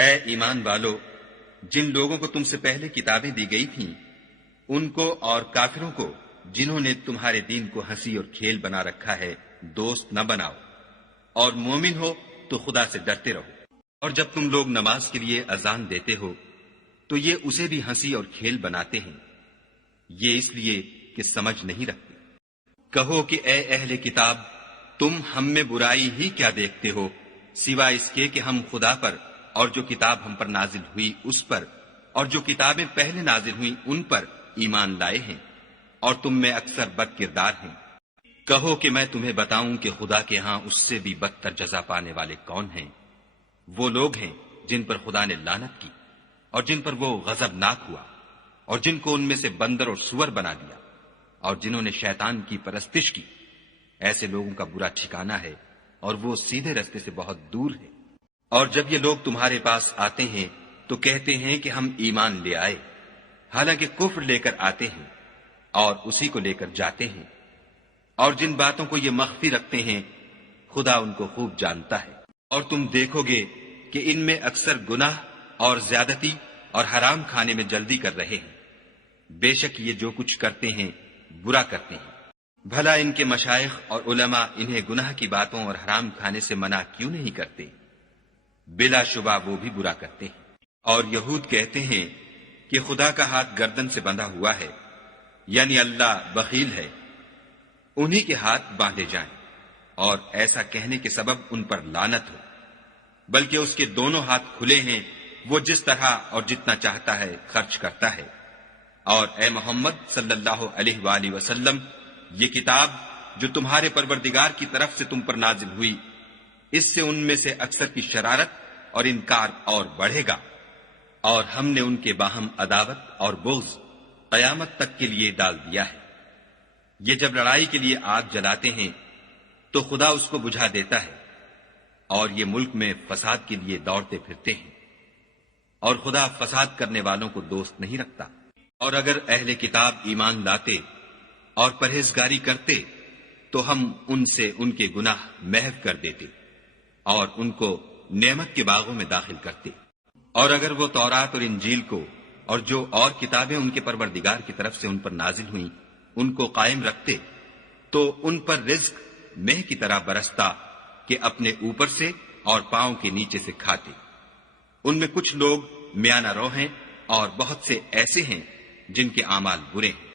اے ایمان والو، جن لوگوں کو تم سے پہلے کتابیں دی گئی تھیں ان کو اور کافروں کو جنہوں نے تمہارے دین کو ہنسی اور کھیل بنا رکھا ہے دوست نہ بناؤ، اور مومن ہو تو خدا سے ڈرتے رہو۔ اور جب تم لوگ نماز کے لیے اذان دیتے ہو تو یہ اسے بھی ہنسی اور کھیل بناتے ہیں، یہ اس لیے کہ سمجھ نہیں رکھتے۔ کہو کہ اے اہل کتاب، تم ہم میں برائی ہی کیا دیکھتے ہو سوائے اس کے کہ ہم خدا پر اور جو کتاب ہم پر نازل ہوئی اس پر اور جو کتابیں پہلے نازل ہوئی ان پر ایمان لائے ہیں، اور تم میں اکثر بد کردار ہیں۔ کہو کہ میں تمہیں بتاؤں کہ خدا کے ہاں اس سے بھی بدتر جزا پانے والے کون ہیں؟ وہ لوگ ہیں جن پر خدا نے لعنت کی اور جن پر وہ غضبناک ہوا، اور جن کو ان میں سے بندر اور سور بنا دیا، اور جنہوں نے شیطان کی پرستش کی۔ ایسے لوگوں کا برا ٹھکانہ ہے اور وہ سیدھے راستے سے بہت دور ہے۔ اور جب یہ لوگ تمہارے پاس آتے ہیں تو کہتے ہیں کہ ہم ایمان لے آئے، حالانکہ کفر لے کر آتے ہیں اور اسی کو لے کر جاتے ہیں، اور جن باتوں کو یہ مخفی رکھتے ہیں خدا ان کو خوب جانتا ہے۔ اور تم دیکھو گے کہ ان میں اکثر گناہ اور زیادتی اور حرام کھانے میں جلدی کر رہے ہیں۔ بے شک یہ جو کچھ کرتے ہیں برا کرتے ہیں۔ بھلا ان کے مشائخ اور علماء انہیں گناہ کی باتوں اور حرام کھانے سے منع کیوں نہیں کرتے؟ بلا شبہ وہ بھی برا کرتے ہیں۔ اور یہود کہتے ہیں کہ خدا کا ہاتھ گردن سے بندھا ہوا ہے، یعنی اللہ بخیل ہے، انہی کے ہاتھ باندھے جائیں، اور ایسا کہنے کے سبب ان پر لعنت ہو، بلکہ اس کے دونوں ہاتھ کھلے ہیں، وہ جس طرح اور جتنا چاہتا ہے خرچ کرتا ہے۔ اور اے محمد صلی اللہ علیہ وآلہ وسلم، یہ کتاب جو تمہارے پروردگار کی طرف سے تم پر نازل ہوئی، اس سے ان میں سے اکثر کی شرارت اور انکار اور بڑھے گا، اور ہم نے ان کے باہم عداوت اور بغض قیامت تک کے لیے ڈال دیا ہے۔ یہ جب لڑائی کے لیے آگ جلاتے ہیں تو خدا اس کو بجھا دیتا ہے، اور یہ ملک میں فساد کے لیے دوڑتے پھرتے ہیں، اور خدا فساد کرنے والوں کو دوست نہیں رکھتا۔ اور اگر اہل کتاب ایمان لاتے اور پرہیزگاری کرتے تو ہم ان سے ان کے گناہ محو کر دیتے اور ان کو نعمت کے باغوں میں داخل کرتے۔ اور اگر وہ تورات اور انجیل کو اور جو اور کتابیں ان کے پروردگار کی طرف سے ان پر نازل ہوئیں ان کو قائم رکھتے تو ان پر رزق مہ کی طرح برستا کہ اپنے اوپر سے اور پاؤں کے نیچے سے کھاتے۔ ان میں کچھ لوگ میانہ رو ہیں اور بہت سے ایسے ہیں جن کے اعمال برے ہیں۔